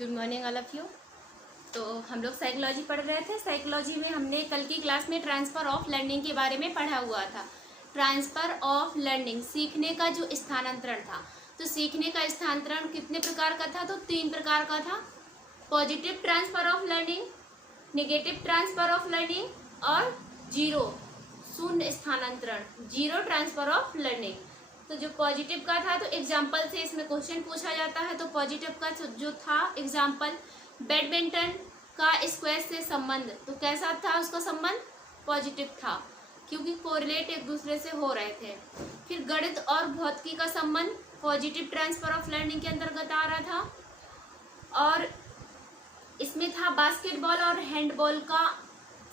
Good morning all of you. तो हम लोग साइकोलॉजी पढ़ रहे थे। साइकोलॉजी में हमने कल की क्लास में ट्रांसफ़र ऑफ लर्निंग के बारे में पढ़ा हुआ था। ट्रांसफ़र ऑफ लर्निंग सीखने का जो स्थानांतरण था, तो सीखने का स्थानांतरण कितने प्रकार का था? तो 3 प्रकार का था। Positive transfer of learning, negative transfer of learning और जीरो शून्य स्थानांतरण, जीरो ट्रांसफ़र ऑफ लर्निंग। तो जो पॉजिटिव का था तो एग्जाम्पल से इसमें क्वेश्चन पूछा जाता है। तो पॉजिटिव का जो था एग्जाम्पल, बैडमिंटन का स्क्वैश से संबंध, तो कैसा था उसका संबंध? पॉजिटिव था, क्योंकि कोरिलेट एक दूसरे से हो रहे थे। फिर गणित और भौतिकी का संबंध पॉजिटिव ट्रांसफर ऑफ लर्निंग के अंतर्गत आ रहा था। और इसमें था बास्केटबॉल और हैंडबॉल का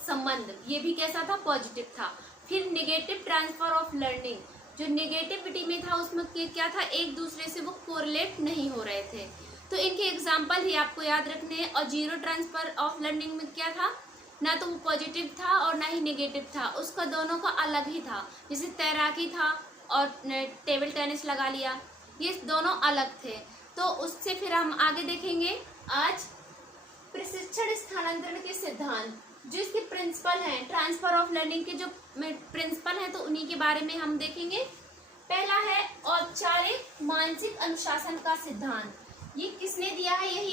संबंध, ये भी कैसा था? पॉजिटिव था। फिर नेगेटिव ट्रांसफर ऑफ लर्निंग, जो नेगेटिविटी में था उसमें क्या था? एक दूसरे से वो कोरिलेट नहीं हो रहे थे। तो इनके एग्जाम्पल ही आपको याद रखने हैं। और जीरो ट्रांसफर ऑफ लर्निंग में क्या था? ना तो वो पॉजिटिव था और ना ही नेगेटिव था, उसका दोनों का अलग ही था। जैसे तैराकी था और टेबल टेनिस लगा लिया, ये दोनों अलग थे। तो उससे फिर हम आगे देखेंगे आज प्रशिक्षण स्थानांतरण के सिद्धांत, जो इसके प्रिंसिपल हैं। ट्रांसफर ऑफ लर्निंग के जो प्रिंसिपल हैं तो उन्हीं के बारे में हम देखेंगे। पहला है औपचारिक मानसिक अनुशासन का सिद्धांत। ये किसने दिया है? यही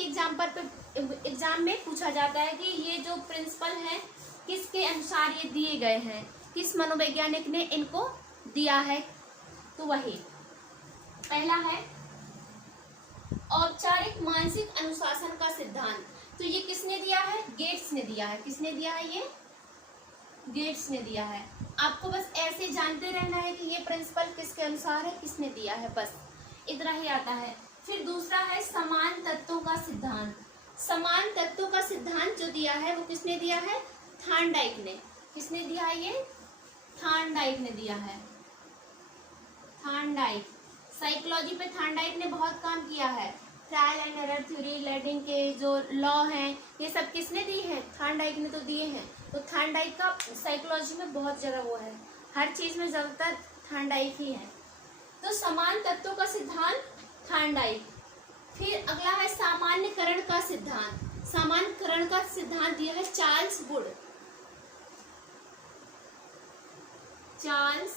एग्जाम में पूछा जाता है कि ये जो प्रिंसिपल हैं किसके अनुसार ये दिए गए हैं, किस मनोवैज्ञानिक ने इनको दिया है। तो वही पहला है औपचारिक मानसिक अनुशासन का सिद्धांत। तो ये किसने दिया है? गेट्स ने दिया है। किसने दिया है? ये गेट्स ने दिया है। आपको बस ऐसे जानते रहना है कि ये प्रिंसिपल किसके अनुसार है, किसने दिया है, बस इतना ही आता है। फिर दूसरा है समान तत्वों का सिद्धांत। समान तत्वों का सिद्धांत जो दिया है वो किसने दिया है? थॉर्नडाइक ने। किसने दिया है? ये थॉर्नडाइक ने दिया है। थॉर्नडाइक, साइकोलॉजी पे थॉर्नडाइक ने बहुत काम किया है। Trial and error theory, learning के जो लॉ हैं, ये सब किसने दी है? थॉर्नडाइक ने तो दिए हैं। तो थॉर्नडाइक का साइकोलॉजी में बहुत जगह वो है, हर चीज में ज्यादातर थॉर्नडाइक ही है। तो समान तत्वों का सिद्धांत थॉर्नडाइक। फिर अगला है सामान्यकरण का सिद्धांत। सामान्यकरण का सिद्धांत दिया है चार्ल्स वुड। चार्ल्स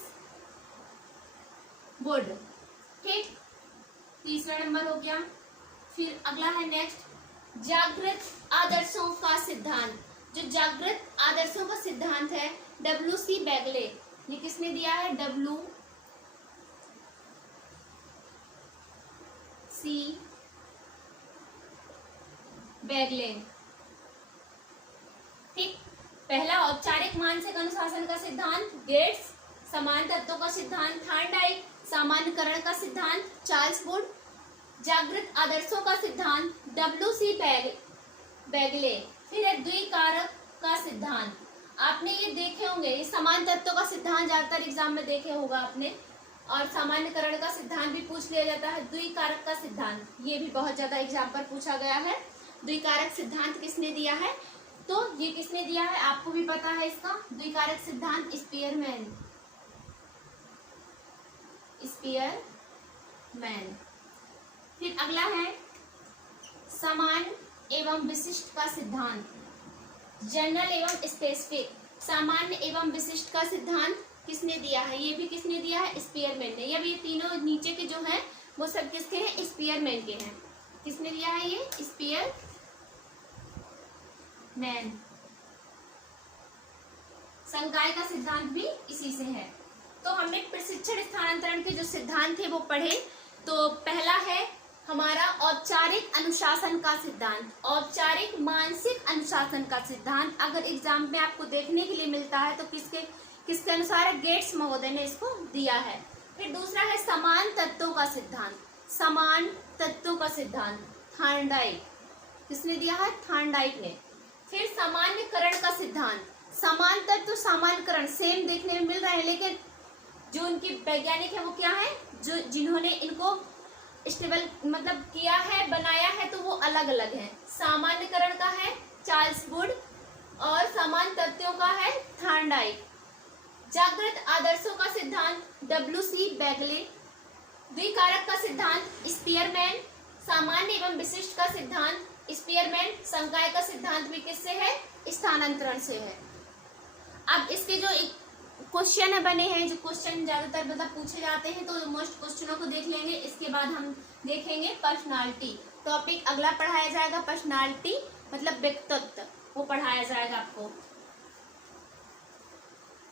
वुड, ठीक, तीसरा नंबर हो गया। फिर अगला है नेक्स्ट जागृत आदर्शों का सिद्धांत। जो जागृत आदर्शों का सिद्धांत है W.C. बैगले, ये किसने दिया है? W.C. बैगले, ठीक। पहला औपचारिक मानसिक अनुशासन का सिद्धांत गेट्स, समान तत्वों का सिद्धांत थॉर्नडाइक, सामान्यकरण का सिद्धांत चार्ल्स वुड, जागृत आदर्शों का सिद्धांत W.C. बैगले। फिर है द्विकारक का सिद्धांत। आपने ये देखे होंगे, ये समान तत्वों का सिद्धांत ज्यादातर एग्जाम में देखे होगा आपने, और सामान्यकरण का सिद्धांत भी पूछ लिया जाता है। द्विकारक का सिद्धांत, ये भी बहुत ज्यादा एग्जाम पर पूछा गया है। द्विकारक सिद्धांत किसने दिया है? तो ये किसने दिया है आपको भी पता है इसका। द्विकारक सिद्धांत स्पीयरमैन। फिर अगला है समान एवं विशिष्ट का सिद्धांत, जनरल एवं स्पेसिफिक। सामान्य एवं विशिष्ट का सिद्धांत किसने दिया है? ये भी किसने दिया है? स्पीयरमैन ने। ये तीनों नीचे के जो हैं वो सब किसके हैं? स्पीयरमैन के हैं। किसने दिया है? ये स्पीयरमैन। संकाय का सिद्धांत भी इसी से है। तो हमने प्रशिक्षण स्थानांतरण के जो सिद्धांत थे वो पढ़े। तो पहला है हमारा औपचारिक अनुशासन का सिद्धांत, औपचारिक मानसिक अनुशासन का सिद्धांत। अगर एग्जाम में आपको देखने के लिए मिलता है तो किसके अनुसार है? गेट्स महोदय ने इसको दिया है। फिर दूसरा है समान तत्वों का सिद्धांत। समान तत्वों का सिद्धांत थॉर्नडाइक। किसने दिया है? थॉर्नडाइक ने। फिर सामान्यकरण का सिद्धांत। समान तत्व सामान्यकरण सेम देखने में मिल रहे हैं, लेकिन जो उनके वैज्ञानिक है वो क्या है? जो जिन्होंने इनको स्टेबल मतलब किया है, बनाया है, तो वो अलग अलग हैं। सामान्यकरण का है चार्ल्स वुड और समान तत्वों का है थॉर्नडाइक। जागृत आदर्शों का सिद्धांत W.C. बैगले। द्विकारक का सिद्धांत स्पीयरमैन। सामान्य एवं विशिष्ट का सिद्धांत स्पीयरमैन संकाय का सिद्धांत भी किससे है? स्थानांतरण से है। अब इसके जो क्वेश्चन बने हैं, जो क्वेश्चन ज्यादातर मतलब पूछे जाते हैं, तो मोस्ट क्वेश्चनों को देख लेंगे। इसके बाद हम देखेंगे पर्सनालिटी टॉपिक अगला पढ़ाया जाएगा। पर्सनालिटी मतलब व्यक्तित्व, वो पढ़ाया जाएगा आपको।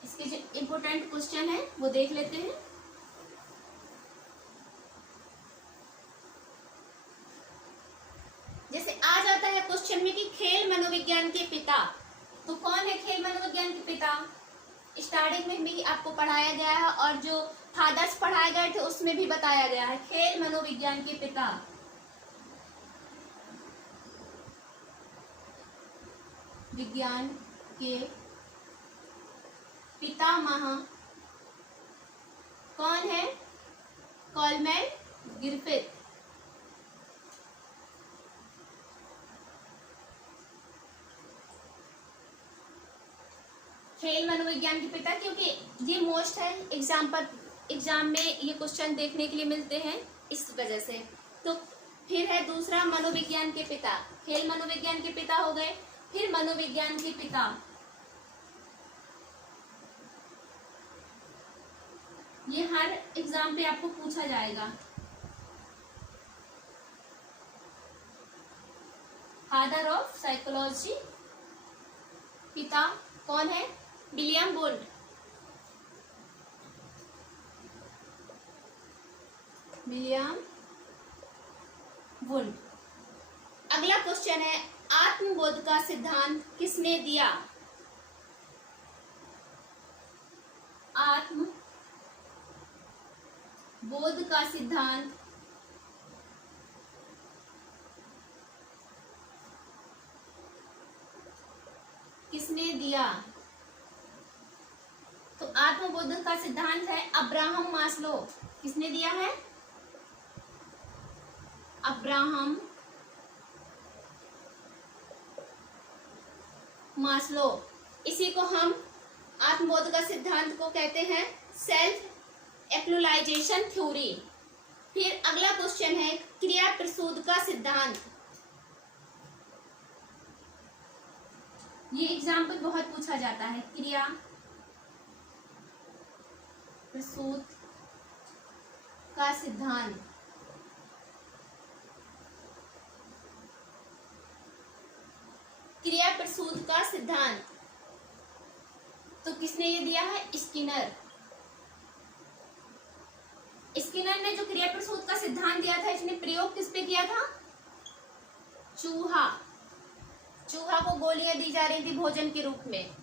इसके जो इम्पोर्टेंट क्वेश्चन है वो देख लेते हैं। जैसे आ जाता है क्वेश्चन में कि खेल मनोविज्ञान के पिता, तो कौन है खेल मनोविज्ञान के पिता? स्टार्टिंग में भी आपको पढ़ाया गया है और जो फादर्स पढ़ाए गए थे उसमें भी बताया गया है। खेल मनोविज्ञान के पिता विज्ञान के पितामह कौन है? Coleman Griffith. खेल मनोविज्ञान के पिता, क्योंकि ये मोस्ट है एग्जाम में ये क्वेश्चन देखने के लिए मिलते हैं, इस वजह से। तो फिर है दूसरा मनोविज्ञान के पिता। खेल मनोविज्ञान के पिता हो गए। फिर मनोविज्ञान के पिता ये हर एग्जाम पे आपको पूछा जाएगा। फादर ऑफ साइकोलॉजी पिता कौन है? William Wolf. William Wolf. अगला क्वेश्चन है आत्मबोध का सिद्धांत किसने दिया? आत्मबोध का सिद्धांत किसने दिया? तो आत्मबोध का सिद्धांत है अब्राहम मास्लो। किसने दिया है? Abraham Maslow. इसी को हम आत्मबोध का सिद्धांत को कहते हैं सेल्फ एक्चुअलाइजेशन थ्योरी। फिर अगला क्वेश्चन है क्रिया प्रसूत का सिद्धांत। ये एग्जाम पे बहुत पूछा जाता है। क्रिया प्रसूत का सिद्धांत क्रिया प्रसूत का सिद्धांत तो किसने ये दिया है? स्किनर। स्किनर ने जो क्रिया प्रसूत का सिद्धांत दिया था, इसने प्रयोग किस पे किया था? चूहा को गोलियां दी जा रही थी भोजन के रूप में।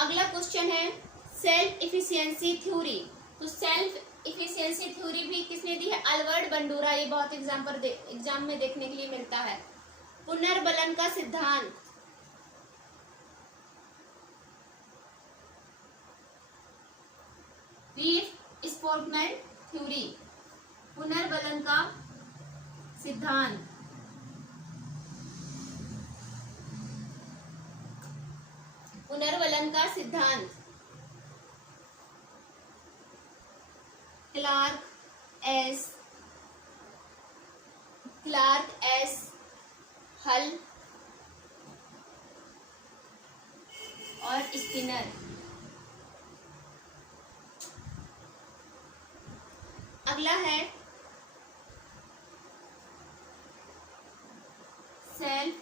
अगला क्वेश्चन है सेल्फ इफिशियंसी थ्योरी। तो सेल्फ इफिशियंसी थ्योरी भी किसने दी है? Albert Bandura. ये बहुत एग्जाम में देखने के लिए मिलता है। पुनर्बलन का सिद्धांत स्पोर्टमैन थ्योरी। पुनर्बलन का सिद्धांत क्लार्क एस हल और स्किनर। अगला है सेल्फ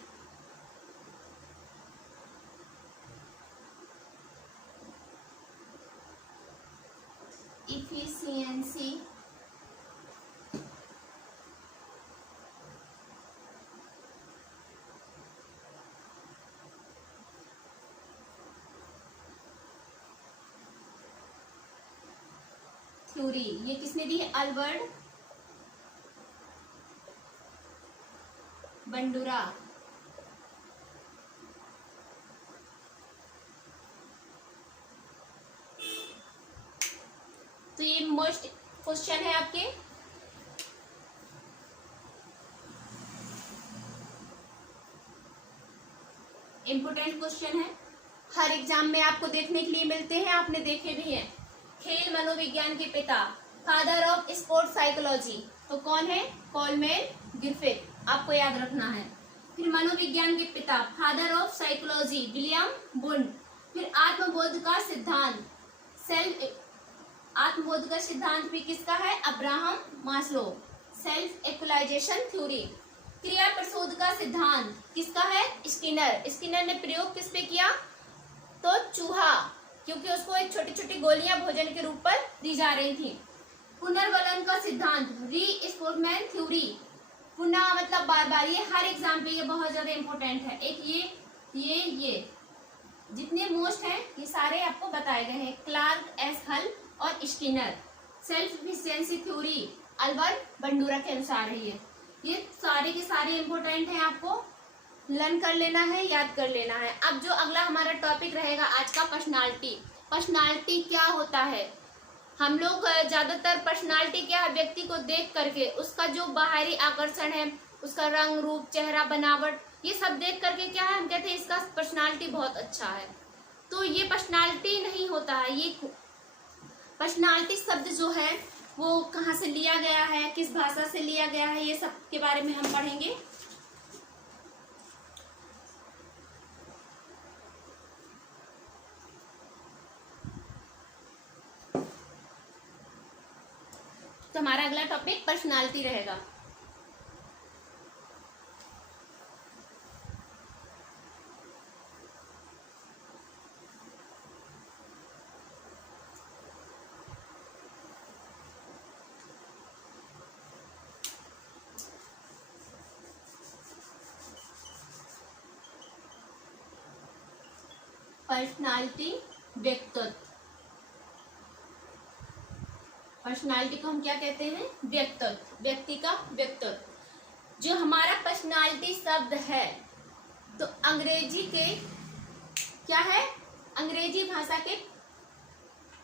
इफिशियंसी थ्योरी। ये किसने दी है? Albert Bandura. तो ये मोस्ट क्वेश्चन है आपके। इंपोर्टेंट क्वेश्चन है, हर एग्जाम में आपको देखने के लिए मिलते हैं, आपने देखे भी हैं। खेल मनोविज्ञान के पिता, फादर ऑफ स्पोर्ट्स साइकोलॉजी, तो कौन है? Coleman Griffith. आपको याद रखना है। फिर मनोविज्ञान के पिता, father of psychology, William wound. फिर आत्मबोध का सिद्धांत, आत्मबोध का सिद्धांत भी किसका है? Abraham Maslow. Self actualisation theory. क्रिया प्रशोध का सिद्धांत किसका है? स्किनर। स्किनर ने प्रयोग किस पे किया? तो चूहा, क्योंकि उसको एक छोटी छोटी गोलियां भोजन के रूप पर दी जा रही थी। पुनर्वलन का सिद्धांत, रीइंफोर्समेंट थ्योरी। पुनः मतलब बार बार, ये हर एग्जाम पे ये बहुत ज्यादा इंपॉर्टेंट है। एक ये जितने मोस्ट हैं ये सारे आपको बताए गए हैं, क्लार्क एस हल और Skinner. Self efficiency theory Albert Bandura के अनुसार है। ये सारे के सारे इंपॉर्टेंट हैं, आपको लर्न कर लेना है, याद कर लेना है। अब जो अगला हमारा टॉपिक रहेगा आज का, पर्सनालिटी। पर्सनालिटी क्या होता है? हम लोग ज्यादातर पर्सनालिटी क्या है, व्यक्ति को देख करके उसका जो बाहरी आकर्षण है, उसका रंग रूप, चेहरा बनावट, ये सब देख करके क्या है, हम कहते हैं इसका पर्सनालिटी बहुत अच्छा है। तो ये पर्सनालिटी नहीं होता है। ये पर्सनालिटी शब्द जो है वो कहाँ से लिया गया है, किस भाषा से लिया गया है, ये सब के बारे में हम पढ़ेंगे। तो हमारा अगला टॉपिक पर्सनालिटी रहेगा। पर्सनालिटी व्यक्तित्व। पर्सनालिटी को हम क्या कहते हैं? व्यक्तित्व, व्यक्ति का व्यक्तित्व। जो हमारा पर्सनालिटी शब्द है तो अंग्रेजी के क्या है, अंग्रेजी भाषा के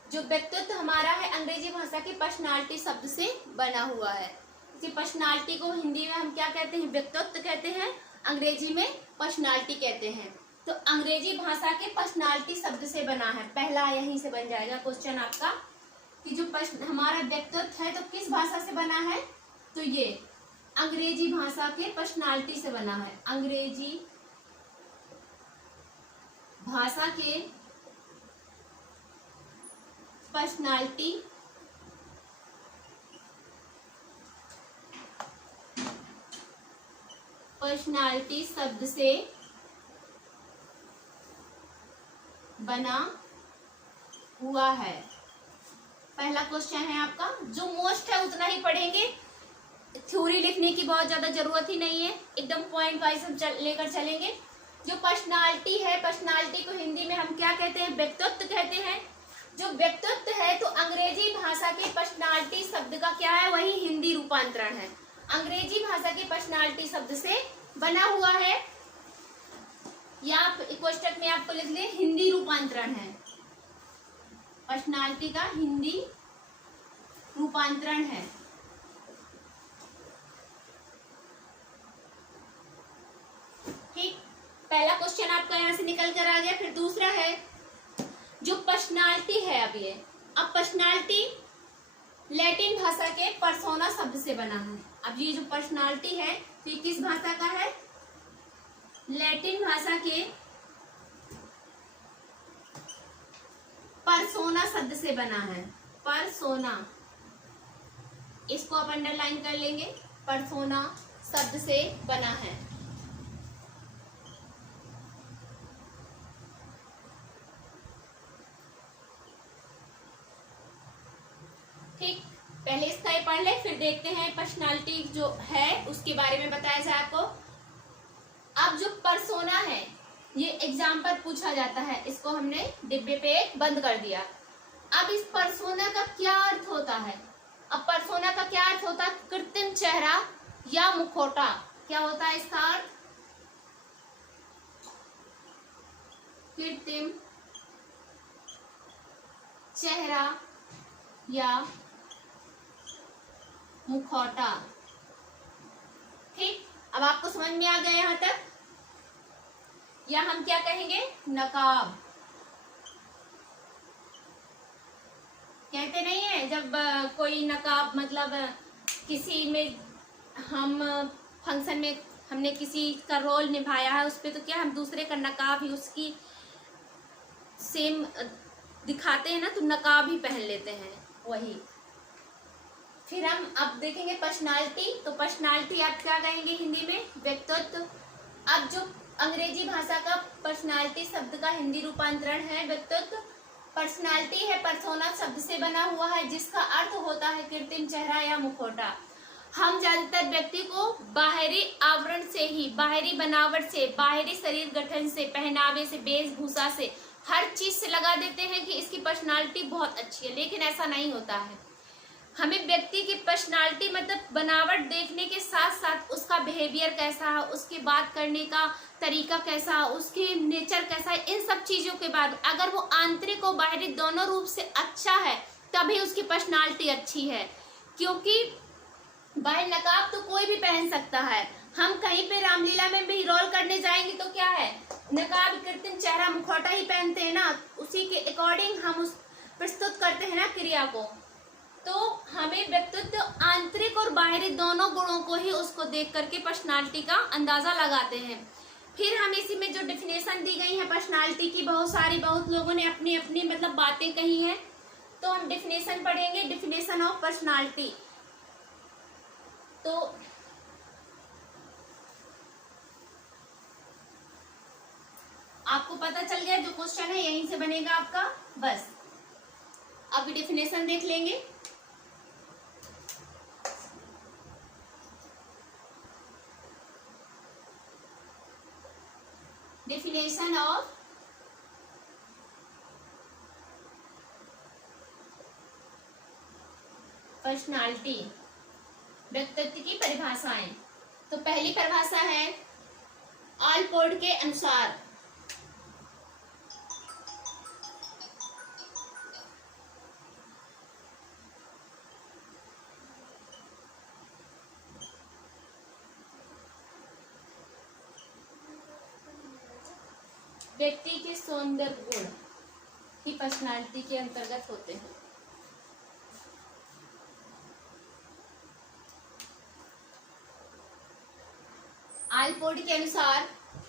जो व्यक्तित्व हमारा है अंग्रेजी भाषा के पर्सनालिटी शब्द से बना हुआ है। इसी पर्सनालिटी को हिंदी में हम क्या कहते हैं? व्यक्तित्व कहते हैं, अंग्रेजी में पर्सनालिटी कहते हैं। तो अंग्रेजी भाषा के पर्सनालिटी शब्द से बना है। पहला यहीं से बन जाएगा क्वेश्चन आपका कि जो हमारा व्यक्तित्व है तो किस भाषा से बना है? तो ये अंग्रेजी भाषा के पर्सनालिटी से बना है। अंग्रेजी भाषा के पर्सनालिटी शब्द से बना हुआ है। पहला क्वेश्चन है आपका, जो मोस्ट है उतना ही पढ़ेंगे, थ्योरी लिखने की बहुत ज्यादा जरूरत ही नहीं है, एकदम पॉइंट वाइज हम लेकर चलेंगे। जो पर्सनालिटी है, पर्सनालिटी को हिंदी में हम क्या कहते हैं? व्यक्तित्व कहते हैं। जो व्यक्तित्व है तो अंग्रेजी भाषा के पर्सनालिटी शब्द का क्या है? वही हिंदी रूपांतरण है। अंग्रेजी भाषा के पर्सनालिटी शब्द से बना हुआ है, या आप कोष्टक में आपको लिख ले, हिंदी रूपांतरण है। पर्सनालिटी का हिंदी रूपांतरण है। ठीक, पहला क्वेश्चन आपका यहां से निकल कर आ गया। फिर दूसरा है, जो पर्सनालिटी है, अब पर्सनालिटी लैटिन भाषा के पर्सोना शब्द से बना है। अब ये जो पर्सनालिटी है तो ये किस भाषा का है? लैटिन भाषा के पर्सोना शब्द से बना है। पर्सोना, इसको आप अंडरलाइन कर लेंगे, पर्सोना शब्द से बना है। ठीक, पहले इसका ही पढ़ ले, फिर देखते हैं पर्सनालिटी जो है उसके बारे में बताया जाए आपको। अब जो पर्सोना है ये एग्जाम पर पूछा जाता है, इसको हमने डिब्बे पे बंद कर दिया। अब इस पर्सोना का क्या अर्थ होता है? अब पर्सोना का क्या अर्थ होता है? कृत्रिम चेहरा या मुखौटा। क्या होता है इसका अर्थ? कृत्रिम चेहरा या मुखौटा। ठीक, अब आपको समझ में आ गया यहां तक? या हम क्या कहेंगे? नकाब कहते नहीं है, जब कोई नकाब मतलब किसी में हम फंक्शन में हमने किसी का रोल निभाया है उस पर, तो क्या हम दूसरे का नकाब ही उसकी सेम दिखाते हैं ना, तो नकाब ही पहन लेते हैं वही। फिर हम अब देखेंगे पर्सनालिटी। तो पर्सनालिटी आप क्या कहेंगे हिंदी में? व्यक्तित्व। अब जो अंग्रेजी भाषा का पर्सनालिटी शब्द का हिंदी रूपांतरण है व्यक्तित्व। पर्सनालिटी है पर्सोना शब्द से बना हुआ है, जिसका अर्थ होता है कृत्रिम चेहरा या मुखौटा। हम ज्यादातर व्यक्ति को बाहरी आवरण से ही, बाहरी बनावट से, बाहरी शरीर गठन से, पहनावे से, वेशभूषा से, हर चीज से लगा देते हैं कि इसकी पर्सनालिटी बहुत अच्छी है, लेकिन ऐसा नहीं होता है। हमें व्यक्ति की पर्सनालिटी मतलब बनावट देखने के साथ साथ उसका बिहेवियर कैसा है, उसके बात करने का तरीका कैसा, उसके नेचर कैसा है, इन सब चीजों के बाद अगर वो आंतरिक और बाहरी दोनों रूप से अच्छा है तभी उसकी पर्सनालिटी अच्छी है। क्योंकि बाहर नकाब तो कोई भी पहन सकता है, हम कहीं पे रामलीला में भी रोल करने जाएंगे तो क्या है, नकाब कृत्रिम चेहरा मुखौटा ही पहनते हैं ना, उसी के अकॉर्डिंग हम उस प्रस्तुत करते हैं ना क्रिया को। तो हमें व्यक्तित्व आंतरिक और बाहरी दोनों गुणों को ही उसको देख करके पर्सनालिटी का अंदाजा लगाते हैं। फिर हम इसी में जो डिफिनेशन दी गई है पर्सनालिटी की, बहुत लोगों ने अपनी अपनी मतलब बातें कही हैं, तो हम डिफिनेशन पढ़ेंगे। Definition of personality. तो आपको पता चल गया जो क्वेश्चन है यहीं से बनेगा आपका, बस अब डिफिनेशन देख लेंगे। डिफिनेशन ऑफ पर्सनालिटी, व्यक्तित्व की परिभाषाएं। तो पहली परिभाषा है ऑलपोर्ट के अनुसार, व्यक्ति के सौंदर्य गुण ही पर्सनालिटी के अंतर्गत होते हैं। ऑलपोर्ट के अनुसार,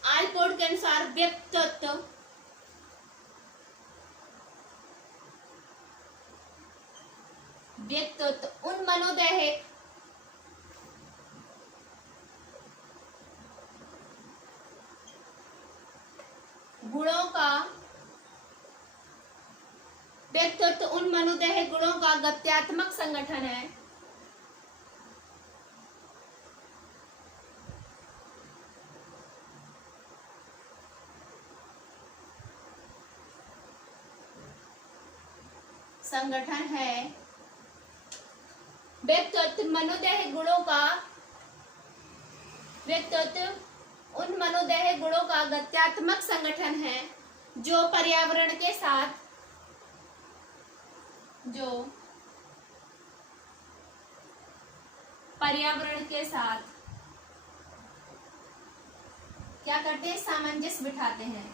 ऑलपोर्ट के अनुसार व्यक्तित्व उन मनोदैहिक गुणों का, व्यक्तित्व उन मनोदैहिक गुणों का गत्यात्मक संगठन है व्यक्तित्व मनोदैहिक गुणों का, व्यक्तित्व उन मनोदैहिक गुणों का गत्यात्मक संगठन है जो पर्यावरण के साथ, जो पर्यावरण के साथ क्या करते हैं, सामंजस्य बिठाते हैं,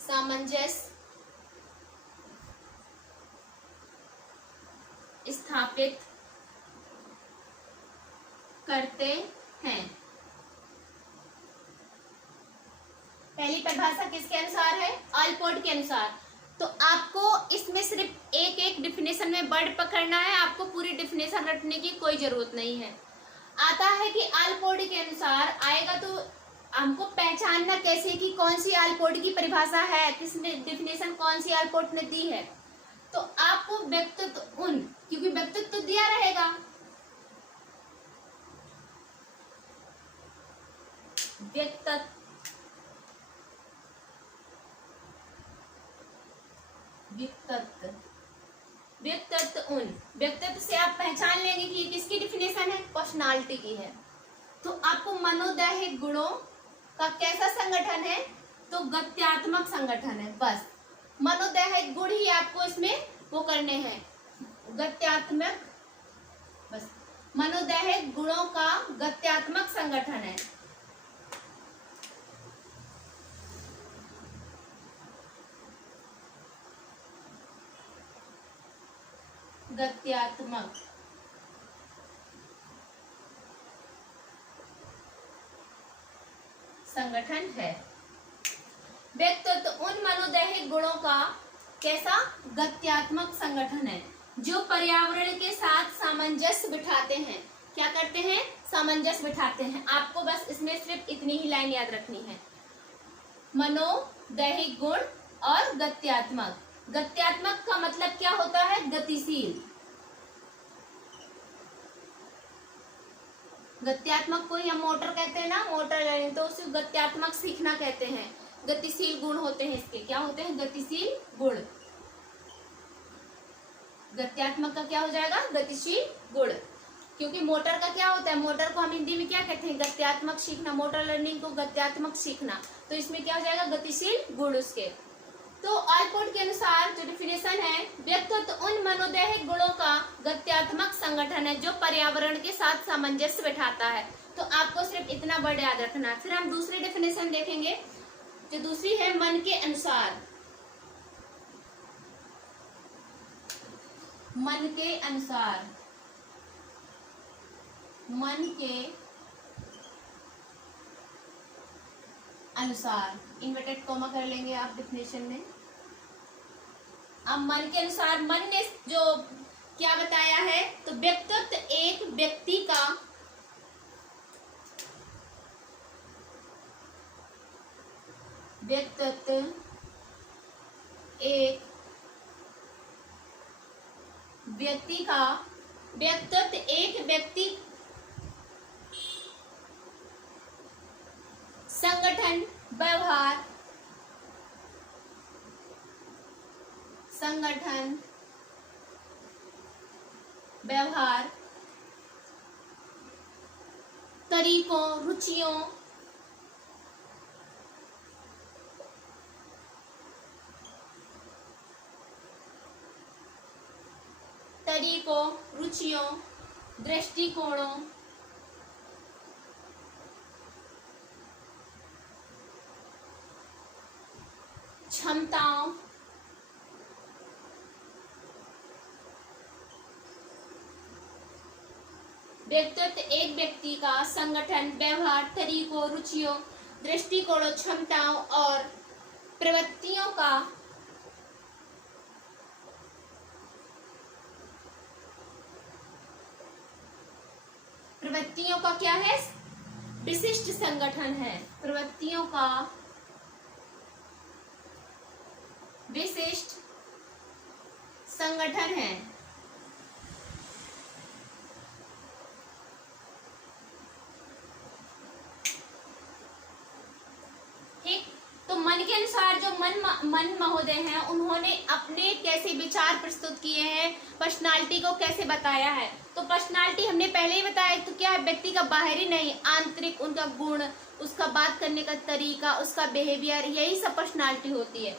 सामंजस्य स्थापित करते हैं। पहली परिभाषा किसके अनुसार है? ऑलपोर्ट के अनुसार। तो आपको इसमें सिर्फ एक एक डिफिनेशन में वर्ड पकड़ना है, आपको पूरी डिफिनेशन रटने की कोई जरूरत नहीं है। आता है कि ऑलपोर्ट के अनुसार आएगा तो हमको पहचानना कैसे कि कौन सी ऑलपोर्ट की परिभाषा है, किसने डिफिनेशन कौन सी ऑलपोर्ट ने दी है। तो आपको व्यक्तित्व उन, क्योंकि व्यक्तित्व तो दिया रहेगा, व्यक्तित्व उन, व्यक्तित्व से आप पहचान लेंगे कि किसकी डिफिनेशन है, पर्सनालिटी की है। तो आपको मनोदैहिक गुणों का कैसा संगठन है, तो गत्यात्मक संगठन है। बस मनोदैहिक गुण ही आपको इसमें वो करने हैं, गत्यात्मक, बस मनोदैहिक गुणों का गत्यात्मक संगठन है। गत्यात्मक संगठन है। व्यक्तित्व उन मनोदैहिक गुणों का कैसा गत्यात्मक संगठन है जो पर्यावरण के साथ सामंजस्य बिठाते हैं। क्या करते हैं? सामंजस्य बिठाते हैं। आपको बस इसमें सिर्फ इतनी ही लाइन याद रखनी है, मनोदैहिक गुण और गत्यात्मक। गत्यात्मक का मतलब क्या होता है? गतिशील। गत्यात्मक को ही हम मोटर कहते हैं ना, मोटर लर्निंग, तो उसे गत्यात्मक सीखना कहते हैं। गतिशील गुण होते हैं इसके। क्या होते हैं? गतिशील गुण। गत्यात्मक का क्या हो जाएगा? गतिशील गुण। क्योंकि मोटर का क्या होता है? मोटर को हम हिंदी में क्या कहते हैं? गत्यात्मक सीखना। मोटर लर्निंग को गत्यात्मक सीखना। तो इसमें क्या हो जाएगा? गतिशील गुण उसके। तो ऑलपोर्ट के अनुसार जो डेफिनेशन है, व्यक्तित्व उन मनोदैहिक गुणों का गत्यात्मक संगठन है जो पर्यावरण के साथ सामंजस्य बिठाता है। तो आपको सिर्फ इतना वर्ड याद रखना है। फिर हम दूसरी डेफिनेशन देखेंगे, जो दूसरी है मन के अनुसार। मन के अनुसार, मन के अनुसार, इन्वर्टेड कॉमा कर लेंगे आप डेफिनेशन में। अब मन के अनुसार, मन ने जो क्या बताया है, तो व्यक्तित्व एक व्यक्ति का व्यक्तित्व एक व्यक्ति का व्यक्तित्व एक व्यक्ति संगठन व्यवहार संगठन व्यवहार तरीकों रुचियों दृष्टिकोणों क्षमताओं व्यक्तित्व एक व्यक्ति का संगठन व्यवहार तरीकों रुचियों दृष्टिकोणों क्षमताओं और प्रवृत्तियों का क्या है? विशिष्ट संगठन है। प्रवृत्तियों का विशिष्ट संगठन है। ठीक, तो मन के अनुसार जो मन महोदय हैं, उन्होंने अपने कैसे विचार प्रस्तुत किए हैं, पर्सनालिटी को कैसे बताया है। तो पर्सनालिटी हमने पहले ही बताया, तो क्या है? व्यक्ति का बाहरी नहीं, आंतरिक उनका गुण, उसका बात करने का तरीका, उसका बिहेवियर, यही सब पर्सनालिटी होती है।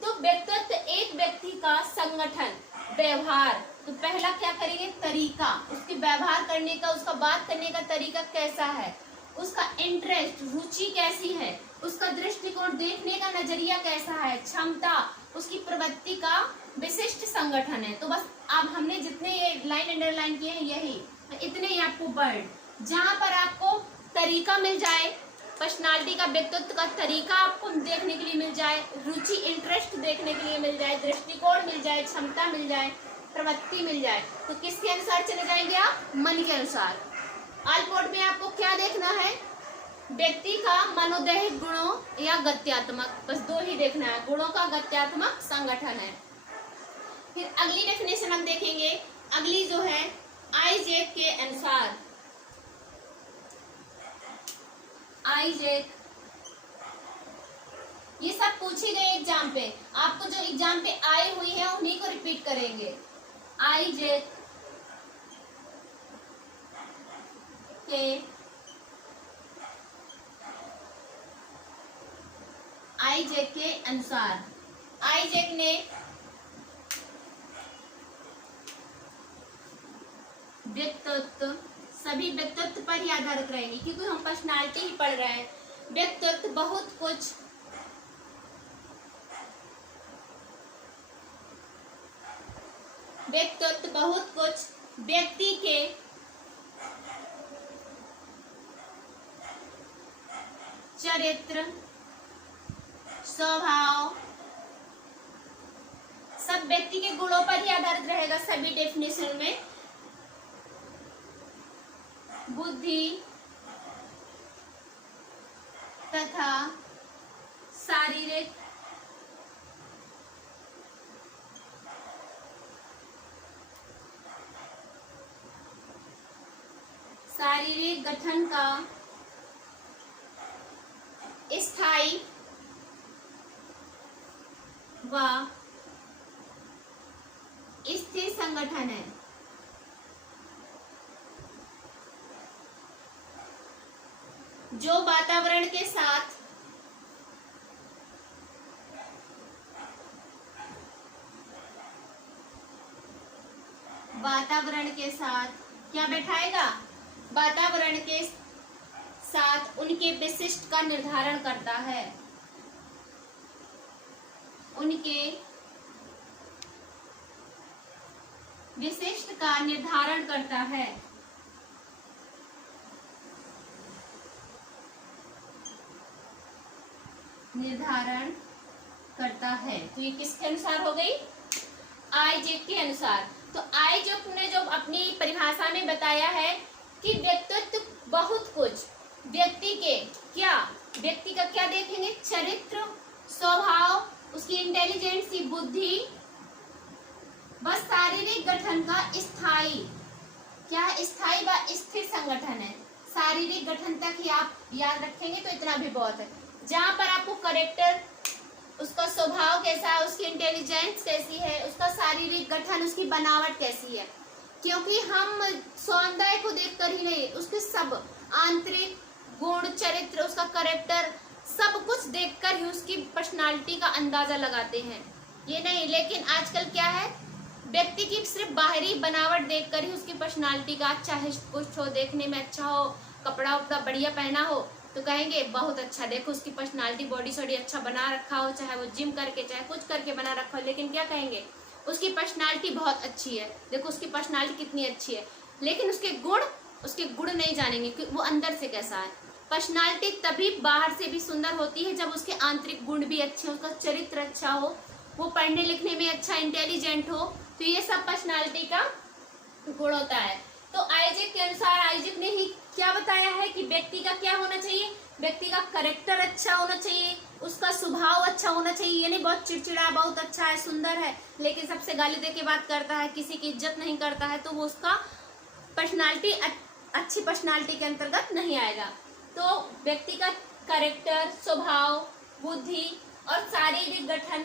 तो व्यक्तित्व एक व्यक्ति का संगठन व्यवहार, तो पहला क्या करेंगे? तरीका, उसके व्यवहार करने का, उसका बात करने का तरीका कैसा है, उसका इंटरेस्ट रुचि कैसी है, उसका दृष्टिकोण देखने का नजरिया कैसा है, क्षमता, उसकी प्रवृत्ति का विशिष्ट संगठन है। तो बस अब हमने जितने ये लाइन अंडरलाइन किए हैं, यही इतने ही आपको वर्ड, जहां पर आपको तरीका मिल जाए, पर्सनालिटी का व्यक्तित्व का तरीका आपको देखने के लिए मिल जाए, रुचि इंटरेस्ट देखने के लिए मिल जाए, दृष्टिकोण मिल जाए, क्षमता मिल जाए, प्रवृत्ति मिल जाए, तो किसके अनुसार चले जाएंगे आप? मन के अनुसार। ऑलपोर्ट में आपको क्या देखना है? व्यक्ति का मनोदैहिक गुणों या गत्यात्मक, बस दो ही देखना है, गुणों का गत्यात्मक संगठन है। फिर अगली डेफिनेशन हम देखेंगे, अगली जो है आइजैक के अनुसार। आइजैक, ये सब पूछे गए एग्जाम पे, आपको जो एग्जाम पे आई हुई है उन्हीं को रिपीट करेंगे। आइजैक के अनुसार, आइजैक ने व्यक्तित्व, सभी व्यक्तित्व पर ही आधारित रहेंगे क्योंकि हम पर्सनालिटी ही पढ़ रहे हैं। व्यक्तित्व बहुत कुछ व्यक्ति के चरित्र, स्वभाव सब व्यक्ति के गुणों पर ही आधारित रहेगा सभी डेफिनेशन में। बुद्धि तथा शारीरिक गठन का स्थायी व स्थिर संगठन है। जो वातावरण के साथ क्या बैठाएगा? वातावरण के साथ उनके विशिष्ट का निर्धारण करता है। उनके विशिष्ट का निर्धारण करता है। तो ये किसके अनुसार हो गई? आइजैक के अनुसार। तो आइजैक ने जो अपनी परिभाषा में बताया है कि व्यक्तित्व बहुत कुछ व्यक्ति का क्या देखेंगे? चरित्र, स्वभाव, उसकी इंटेलिजेंस, बुद्धि, बस शारीरिक गठन का स्थायी व स्थिर संगठन है। शारीरिक गठन तक ही आप याद रखेंगे तो इतना भी बहुत है। जहां पर आपको करेक्टर, उसका स्वभाव कैसा है, उसकी इंटेलिजेंस कैसी है, उसका शारीरिक गठन, उसकी बनावट कैसी है, क्योंकि हम सौंदर्य को देखकर ही नहीं, उसके सब आंतरिक गुण, चरित्र, उसका करेक्टर सब कुछ देखकर ही उसकी पर्सनालिटी का अंदाजा लगाते हैं। ये नहीं, लेकिन आजकल क्या है, व्यक्ति की सिर्फ बाहरी बनावट देखकर ही उसकी पर्सनालिटी का अच्छा है, कुछ हो, देखने में अच्छा हो, कपड़ा उपड़ा बढ़िया पहना हो तो कहेंगे बहुत अच्छा, देखो उसकी पर्सनालिटी, बॉडी सॉडी अच्छा बना रखा हो, चाहे वो जिम करके चाहे कुछ करके बना रखा हो, लेकिन क्या कहेंगे? उसकी पर्सनालिटी बहुत अच्छी है, देखो उसकी पर्सनालिटी कितनी अच्छी है। लेकिन उसके गुण नहीं जानेंगे कि वो अंदर से कैसा है। पर्सनालिटी तभी बाहर से भी सुंदर होती है जब उसके आंतरिक गुण भी अच्छे हो, उसका चरित्र अच्छा हो, वो पढ़ने लिखने में अच्छा, इंटेलिजेंट हो, तो ये सब पर्सनालिटी का गुण होता है। तो आइजैक के अनुसार, आइजैक ने ही क्या बताया है कि व्यक्ति का क्या होना चाहिए? व्यक्ति का करेक्टर अच्छा होना चाहिए, उसका स्वभाव अच्छा होना चाहिए। यानी बहुत चिड़चिड़ा, बहुत अच्छा है, सुंदर है, लेकिन सबसे गाली दे के बात करता है, किसी की इज्जत नहीं करता है, तो वो उसका पर्सनालिटी अच्छी पर्सनालिटी के अंतर्गत नहीं आएगा। तो व्यक्ति का करेक्टर, स्वभाव, बुद्धि और शारीरिक गठन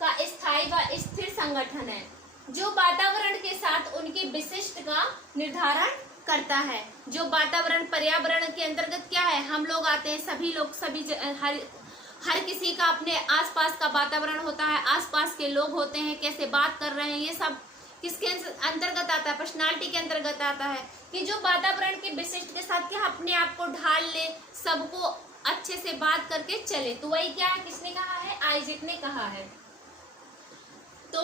का स्थायी व स्थिर संगठन है, जो वातावरण के साथ उनके विशिष्ट का निर्धारण करता है। जो वातावरण, पर्यावरण के अंतर्गत क्या है, हम लोग आते हैं, सभी लोग, हर किसी का अपने आसपास का वातावरण होता है, आसपास के लोग होते हैं, कैसे बात कर रहे हैं, ये सब किसके अंतर्गत आता है? पर्सनालिटी के अंतर्गत आता है। कि जो वातावरण के विशिष्ट के साथ क्या अपने आप को ढाल ले, सबको अच्छे से बात करके चले, तो वही क्या है, किसने कहा है? आइजैक ने कहा है। तो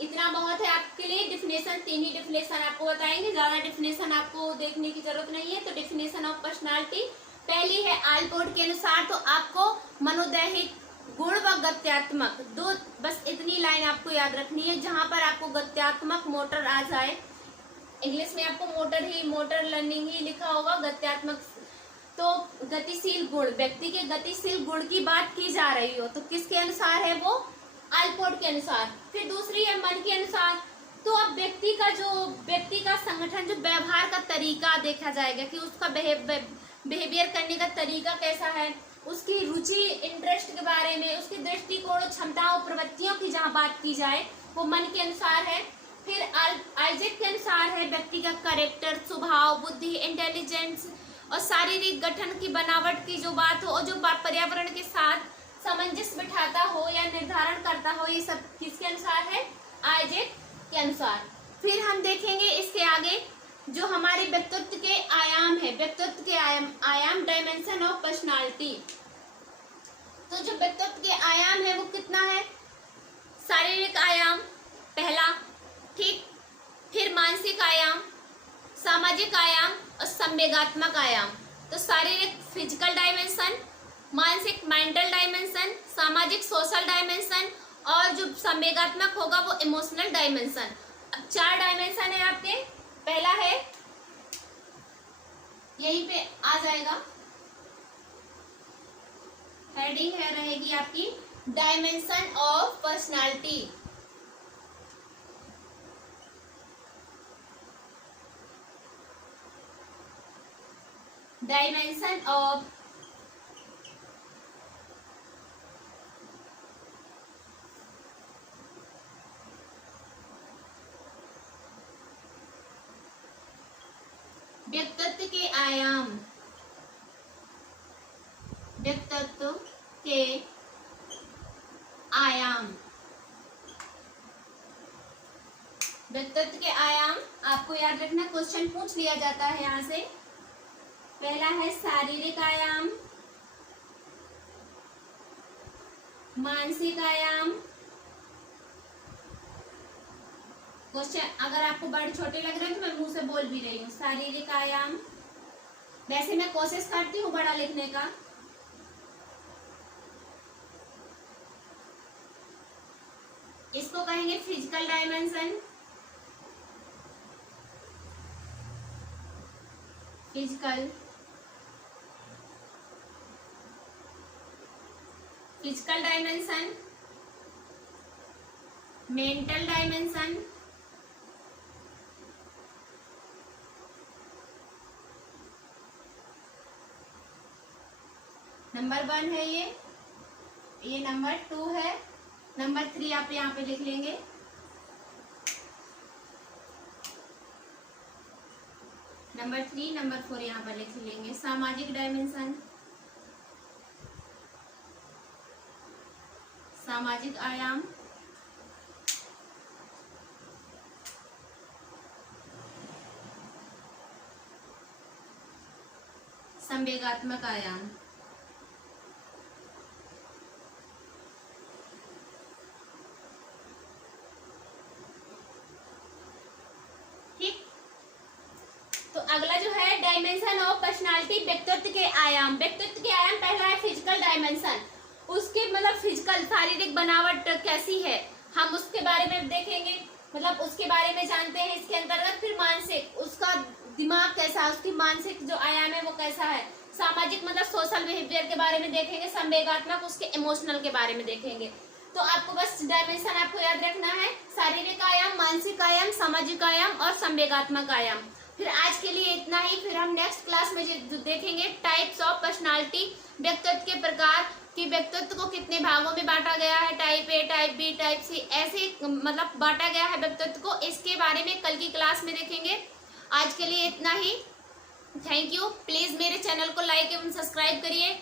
इतना बहुत है आपके लिए। डिफिनेशन, 3 ही डिफिनेशन आपको बताएंगे, ज्यादा डिफिनेशन आपको देखने की जरूरत नहीं है। तो डिफिनेशन ऑफ पर्सनालिटी पहली है आलपोर्ट के अनुसार, तो आपको मनोदैहिक गुण व गत्यात्मक, दो बस इतनी लाइन आपको याद रखनी है। जहां पर आपको गत्यात्मक मोटर आ जाए, इंग्लिश में आपको मोटर लर्निंग ही लिखा होगा, गत्यात्मक तो गतिशील गुण, व्यक्ति के गतिशील गुण की बात की जा रही हो तो किसके अनुसार है? वो आलपोर्ट के अनुसार। फिर दूसरी है मन के अनुसार, तो अब व्यक्ति का संगठन, जो व्यवहार का तरीका देखा जाएगा कि उसका बिहेवियर करने का तरीका कैसा है, उसकी रुचि, इंटरेस्ट के बारे में, उसके दृष्टिकोण, क्षमताओं, प्रवृत्तियों की जहाँ बात की जाए वो मन के अनुसार है। फिर आइजैक के अनुसार है व्यक्ति का करेक्टर, स्वभाव, बुद्धि, इंटेलिजेंस और शारीरिक गठन की बनावट की जो बात हो, और जो पर्यावरण के साथ सामंजस्य बिठाता हो या निर्धारण करता हो, ये सब किसके अनुसार है? आइजैक के अनुसार। फिर हम देखेंगे इसके आगे जो हमारे व्यक्तित्व के आयाम है, व्यक्तित्व के आयाम डायमेंशन ऑफ पर्सनालिटी। तो जो व्यक्तित्व के आयाम है वो कितना है? शारीरिक आयाम पहला, ठीक, फिर मानसिक आयाम, सामाजिक आयाम और संवेगात्मक आयाम। तो शारीरिक फिजिकल डायमेंशन, मानसिक मेंटल डायमेंशन, सामाजिक सोशल डायमेंशन और जो संवेगात्मक होगा वो इमोशनल डायमेंशन। अब 4 डायमेंशन है आपके। पहला है, यहीं पे आ जाएगा, हेडिंग है रहेगी आपकी dimension of personality. Dimension of व्यक्तित्व के आयाम, व्यक्तित्व के आयाम, व्यक्तित्व के आयाम आपको याद रखना, क्वेश्चन पूछ लिया जाता है यहाँ से। पहला है शारीरिक आयाम, मानसिक आयाम। क्वेश्चन अगर आपको बड़े छोटे लग रहे हैं तो मैं मुंह से बोल भी रही हूँ। शारीरिक आयाम, वैसे मैं कोशिश करती हूँ बड़ा लिखने का। इसको कहेंगे physical dimension, physical dimension, mental dimension, number 1 है ये नंबर 2 है, नंबर 3 आप यहाँ पे लिख लेंगे। नंबर 3, नंबर 4 यहाँ पर लिख लेंगे। सामाजिक डायमेंशन, सामाजिक आयाम, संवेगात्मक आयाम। तो अगला जो है डायमेंशन ऑफ पर्सनालिटी, व्यक्तित्व के आयाम। व्यक्तित्व के आयाम पहला है फिजिकल डायमेंशन, उसके मतलब फिजिकल शारीरिक बनावट कैसी है हम उसके बारे में देखेंगे, मतलब उसके बारे में जानते हैं इसके अंतर्गत। फिर मानसिक, उसका दिमाग कैसा है, उसकी मानसिक जो आयाम है वो कैसा है। सामाजिक मतलब सोशल बिहेवियर के बारे में देखेंगे। संवेगात्मक उसके इमोशनल के बारे में देखेंगे। तो आपको बस डायमेंशन आपको याद रखना है, शारीरिक आयाम, मानसिक आयाम, सामाजिक आयाम और संवेगात्मक आयाम। फिर आज के लिए इतना ही। फिर हम नेक्स्ट क्लास में जो देखेंगे टाइप्स ऑफ पर्सनालिटी, व्यक्तित्व के प्रकार कि व्यक्तित्व को कितने भागों में बांटा गया है, type A, type B, type C, ऐसे मतलब बांटा गया है व्यक्तित्व को। इसके बारे में कल की क्लास में देखेंगे। आज के लिए इतना ही। Thank you. प्लीज मेरे चैनल को लाइक एवं सब्सक्राइब करिए।